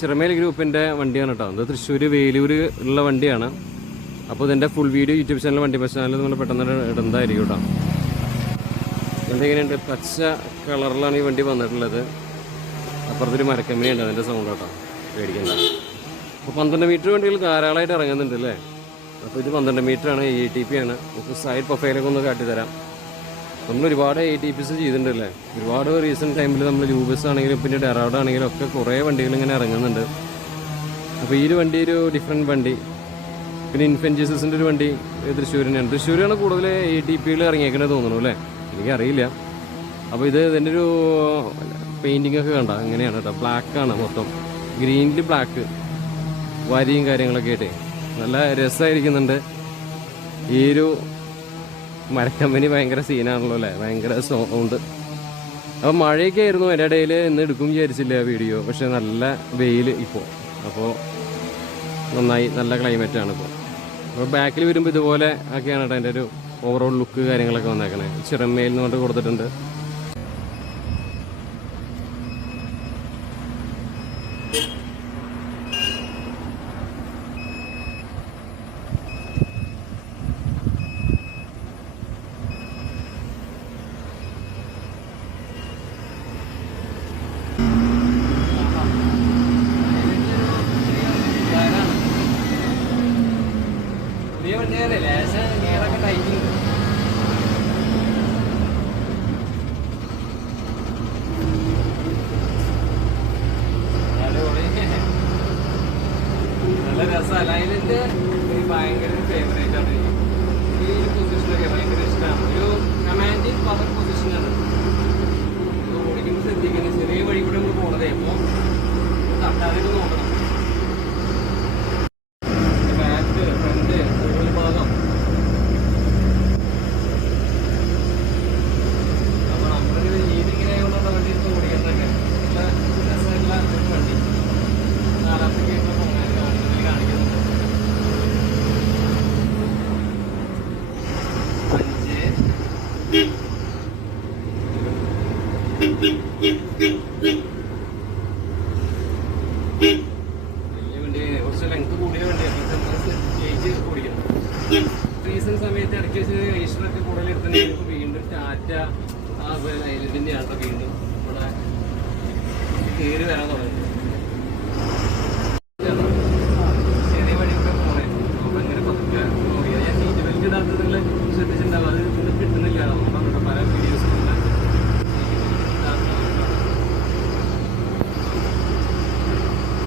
ചിറമേൽ ഗ്രൂപ്പിൻ്റെ വണ്ടിയാണ് കേട്ടോ. അത് തൃശ്ശൂർ വേലൂർ ഉള്ള വണ്ടിയാണ്. അപ്പോൾ ഇതിൻ്റെ ഫുൾ വീഡിയോ യൂട്യൂബ് ചാനൽ വണ്ടി ബസ് ചാനൽ നമ്മൾ പെട്ടെന്ന് ഇടുന്നതായിരിക്കും കേട്ടോ. ഇതിൻ്റെ എങ്ങനെയുണ്ട്, പച്ച കളറിലാണ് ഈ വണ്ടി വന്നിട്ടുള്ളത്. അപ്പുറത്തൊരു മരക്കമ്പനിയുണ്ട്, അതിൻ്റെ സൗണ്ട് കേട്ടോ, പേടിക്കണ്ട. അപ്പോൾ 12 മീറ്റർ വണ്ടികൾ ധാരാളമായിട്ട് ഇറങ്ങുന്നുണ്ട് അല്ലേ. അപ്പോൾ ഇത് 12 മീറ്ററാണ്, ATP ആണ്. നമുക്ക് സൈഡ് പ്രൊഫൈലൊക്കെ ഒന്ന് കാട്ടിത്തരാം. നമ്മൾ ഒരുപാട് ATPs ചെയ്തിട്ടുണ്ട് അല്ലേ. ഒരുപാട് റീസെൻറ്റ് ടൈമിൽ നമ്മൾ ലൂബസ് ആണെങ്കിലും പിന്നെ ഡെറാഡോ ആണെങ്കിലും ഒക്കെ കുറേ വണ്ടികൾ ഇങ്ങനെ ഇറങ്ങുന്നുണ്ട്. അപ്പോൾ ഈ ഒരു വണ്ടി ഒരു ഡിഫറെൻറ്റ് വണ്ടി. പിന്നെ ഇൻഫെൻജീസസിൻ്റെ ഒരു വണ്ടി തൃശ്ശൂരിനാണ്. തൃശ്ശൂരാണ് കൂടുതൽ ATPകൾ ഇറങ്ങിയേക്കുന്നത് തോന്നുന്നു അല്ലേ, എനിക്കറിയില്ല. അപ്പോൾ ഇതിൻ്റെ ഒരു പെയിൻറ്റിംഗ് ഒക്കെ കണ്ട അങ്ങനെയാണ് കേട്ടോ. ബ്ലാക്കാണ് മൊത്തം, ഗ്രീനിൽ ബ്ലാക്ക് വരിയും കാര്യങ്ങളൊക്കെ ആയിട്ട് നല്ല രസമായിരിക്കുന്നുണ്ട്. ഈ ഒരു മരക്കമ്പനി ഭയങ്കര സീനാണല്ലോ അല്ലേ, ഭയങ്കര സൗണ്ട്. അപ്പോൾ മഴയൊക്കെ ആയിരുന്നു എൻ്റെ ഇടയിൽ, ഇന്ന് എടുക്കും വിചാരിച്ചില്ല വീഡിയോ. പക്ഷെ നല്ല വെയിൽ ഇപ്പോൾ, അപ്പോൾ നന്നായി, നല്ല ക്ലൈമറ്റാണ് ഇപ്പോൾ. അപ്പോൾ ബാക്കിൽ വരുമ്പോൾ ഇതുപോലെ ഒക്കെയാണ് കേട്ടോ എൻ്റെ ഒരു ഓവറോൾ ലുക്ക് കാര്യങ്ങളൊക്കെ വന്നേക്കണേ. ചിറമേൽ എന്ന് പറഞ്ഞിട്ട് കൊടുത്തിട്ടുണ്ട്. നല്ല രസമല്ല, അതിൻ്റെ ഭയങ്കര ഫേവറേറ്റ് ആണ്. ഈ ഒരു പൊസിഷനൊക്കെ ഭയങ്കര ഇഷ്ടമാണ്. ഒരു കമാൻഡിങ് പവർ പൊസിഷനാണ്. ഓടിക്കുമ്പോൾ ശ്രദ്ധിക്കുന്നത്, ചെറിയ വഴി കൂടെ നമ്മൾ പോകണതേ. അപ്പോൾ തട്ടാതെ നോക്കണം. ബാക്ക് ഫ്രണ്ട് ഒരു ഭാഗം. അപ്പോൾ നമ്മളൊരു രീതി ഇങ്ങനെ ആയതുകൊണ്ടാണ് വണ്ടി ഓടിക്കുന്നതൊക്കെ. നല്ല രസമായിട്ടുള്ള ഒരു വണ്ടി. നാലാമത്തെ കാണിക്കുന്നുണ്ട്. 5 വലിയ വണ്ടി, കുറച്ച് ലെങ്ത് കൂടിയ വണ്ടിയാണ്. ഓടിക്കുന്നത് റീസെന്റ് സമയത്ത് ഇടയ്ക്ക് വെച്ച് രജിസ്റ്ററൊക്കെ കൂടുതൽ എടുത്തിട്ടുണ്ടെങ്കിൽ വീണ്ടും ടാറ്റ ആ ഐലൻഡിൻ്റെ യാത്ര വീണ്ടും